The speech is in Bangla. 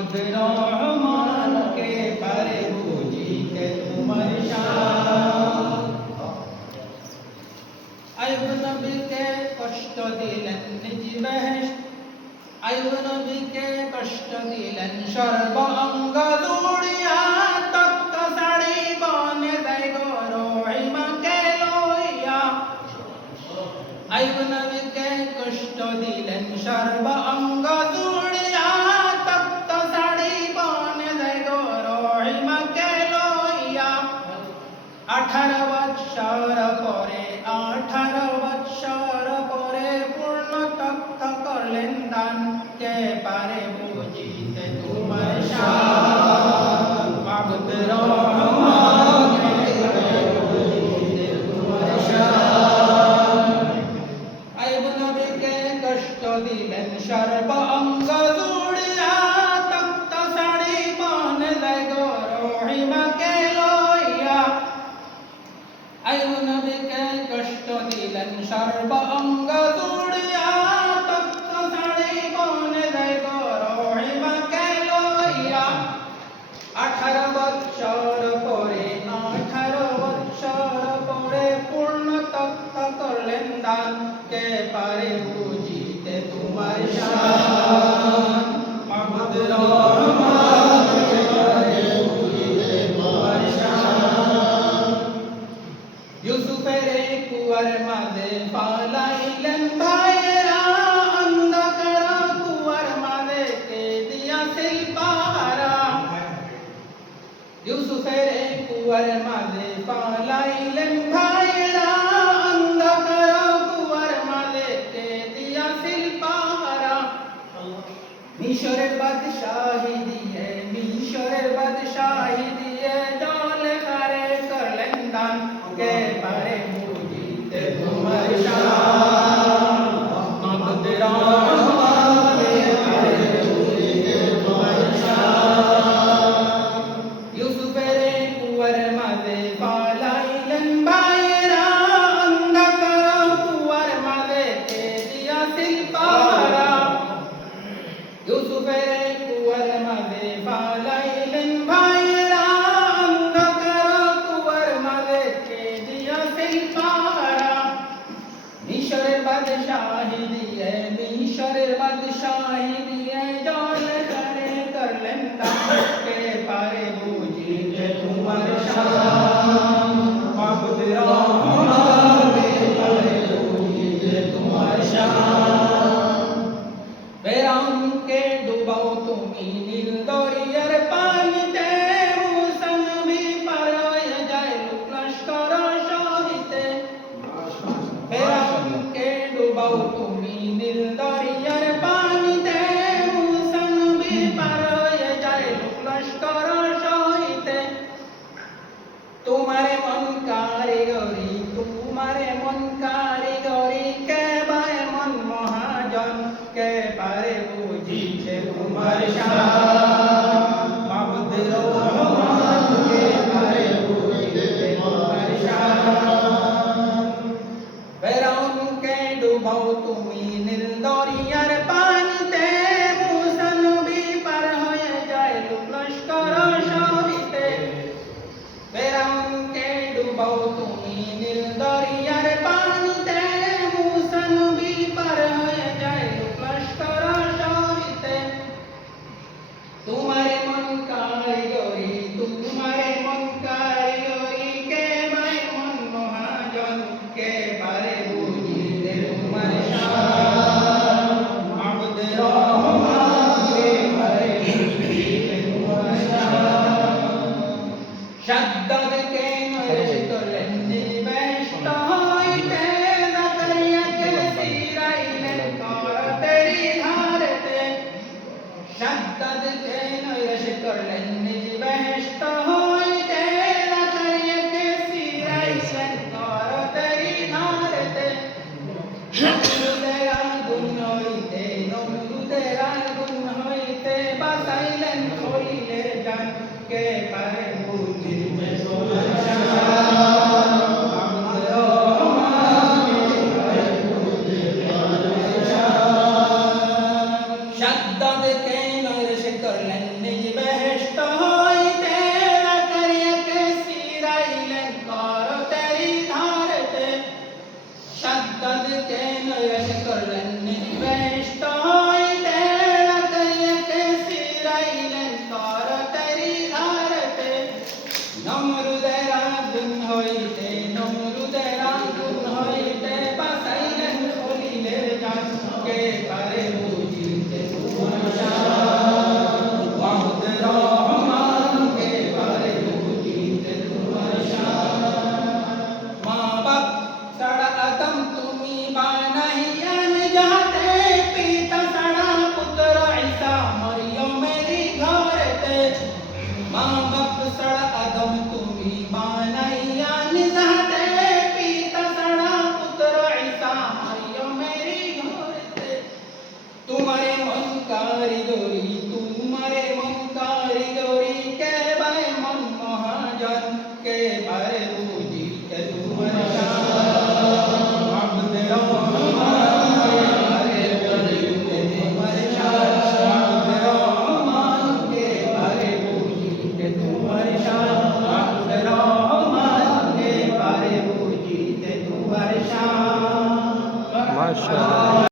মাবুদ রহমানকে পারে বুঝিতে তোমার শান। আইয়ুব নবীকে কষ্ট দিলেন নিজ বেহেশত, আইয়ুব নবীকে কষ্ট দিলেন সর্ব অঙ্গ জুড়িয়া, তক্ত সাড়ি বনে যাই গো রহিমাকে লইয়া। আইয়ুব নবীকে কষ্ট দিলেন সর্ব অঙ্গ জুড়িয়া, তক্ত সাড়ি বনে যাই গো রহিমাকে লইয়া। 18 বৎসর পরে 18 বৎসর পরে পূর্ণ তক্ত করলেন দান, কে পারে বুঝিতে তোমার শান। মাবুদ রহমানকে পারে বুঝিতে তোমার শান। আইয়ুব নবীকে কষ্ট দিলেন সর্ব অঙ্গ জুড়িয়া, তক্ত সাড়ি বনে যাই গো রহিমাকে লইয়া। আইয়ুব নবীকে কষ্ট দিলেন সর্ব অঙ্গ জুড়িয়া, তক্ত সাড়ি বনে যাই গো রহিমাকে লইয়া। 18 বৎসর পরে 18 বৎসর পরে পূর্ণ তক্ত করলেন দান, কে পারে বুঝিতে তোমার শান। মাবুদ রহমানকে পারে বুঝিতে তোমার শান। ইউসুফের কুয়ার মাঝে পালাইলেন ভাইয়েরা, অন্ধকার কুয়ার মাঝে কে দিয়াছিল পাহারা। ইউসুফের কুয়ার মাঝে পালাইলেন ভাইয়েরা, অন্ধকার কুয়ার মাঝে কে দিয়াছিল পাহারা। মিশরের বাদশাহী দিয়ে মিশরের বাদশাহী দিয়ে জলে খারে করলেন দান, কে পারে বুঝিতে তোমার শান। মাবুদ রহমানকে পারে বুঝিতে তোমার শান। ইউসুফের কুয়ার মাঝে পালাইলেন ভাইয়েরা, অন্ধকার কুয়ার মাঝে কে দিয়াছিল পাহারা। ইউসুফের কুয়ার মাঝে পালাইলেন ভাইয়েরা, অন্ধকার কুয়ার মাঝে কে দিয়াছিল পাহারা। মিশরের বাদশাহী দিয়ে মিশরের বাদশাহী দিয়ে জলে খারে করলেন দান, কে পারে বুঝিতে তোমার শান। মাবুদ রহমানকে পারে বুঝিতে তোমার শান। ফেরাউনকে ডুবাও তুমি নীল দরিয়ার পানিতে, মূসা নবী পার হয়ে যায় লোক লস্কর সহিতে। ফেরাউনকে ডুবাও তুমি নীল দরিয়ার পানিতে, মূসা নবী পার হয়ে যায় লোক লস্কর সহিতে। তোমারে মন কারিগরি তোমারে মন কারিগরি, কে বায় মন মহাজন, কে পারে বুঝিতে তোমার শান। মাবুদ রহমানকে পারে বুঝিতে তোমার শান। ফেরাউনকে ডুবাও তুমি নীল দরিয়ার পানিতে, মূসা নবী পার হয়ে যায় লোক লস্কর সহিতে। ফেরাউনকে ডুবাও তুমি নীল দরিয়ার পানিতে, মূসা নবী পার হয়ে যায় লোক লস্কর সহিতে। তোমারে মন কারিগরি তোমারে মন কারিগরি, কে বায় মন মহাজন, কে পারে বুঝিতে তোমার শান। মাবুদ রহমানকে পারে বুঝিতে তোমার শান। শাদ্দাদকে নৈশ করলেন নির্বেষ্ট হইতে, জাকারিয়াকে ফিরাইলেন করতেরি ধারেতে। শাদ্দাদকে নৈশ করলেন নির্বেষ্ট হইতে, জাকারিয়াকে ফিরাইলেন করতেরি ধারেতে। নমরুদের আগুন হইতে নমরুদের আগুন হইতে বাঁচাইলেন খলিলের জান, কে পারে বুঝিতে তোমার শান। মাবুদ রহমানকে পারে বুঝিতে তোমার শান। শাদ্দাদকে নৈশ করলেন नयन करन निवेष्टाय तेरक यके सिराइलन कार तेरी धारते नमरुदेरा गुण होइते नमरुदेरा गुण होइते बसाइलन खोलिले जान के पारे बुझिते तुमशा बहुत रहमान के पारे बुझिते तुमशा माँ बाप सड़ा अदम तुम्ही बानहियन जाते पिता सड़ा पुत्र ईसा मरियम मेरी घरते माँ बाप सड़ा अदम तुम्ही बानहियन जाते पिता सड़ा पुत्र ईसा मरियम मेरी घरते तुम्हारे मन कारीगरी के बाय मन महाजन के बारे बूझी के तुम्हारे माशाअल्लाह।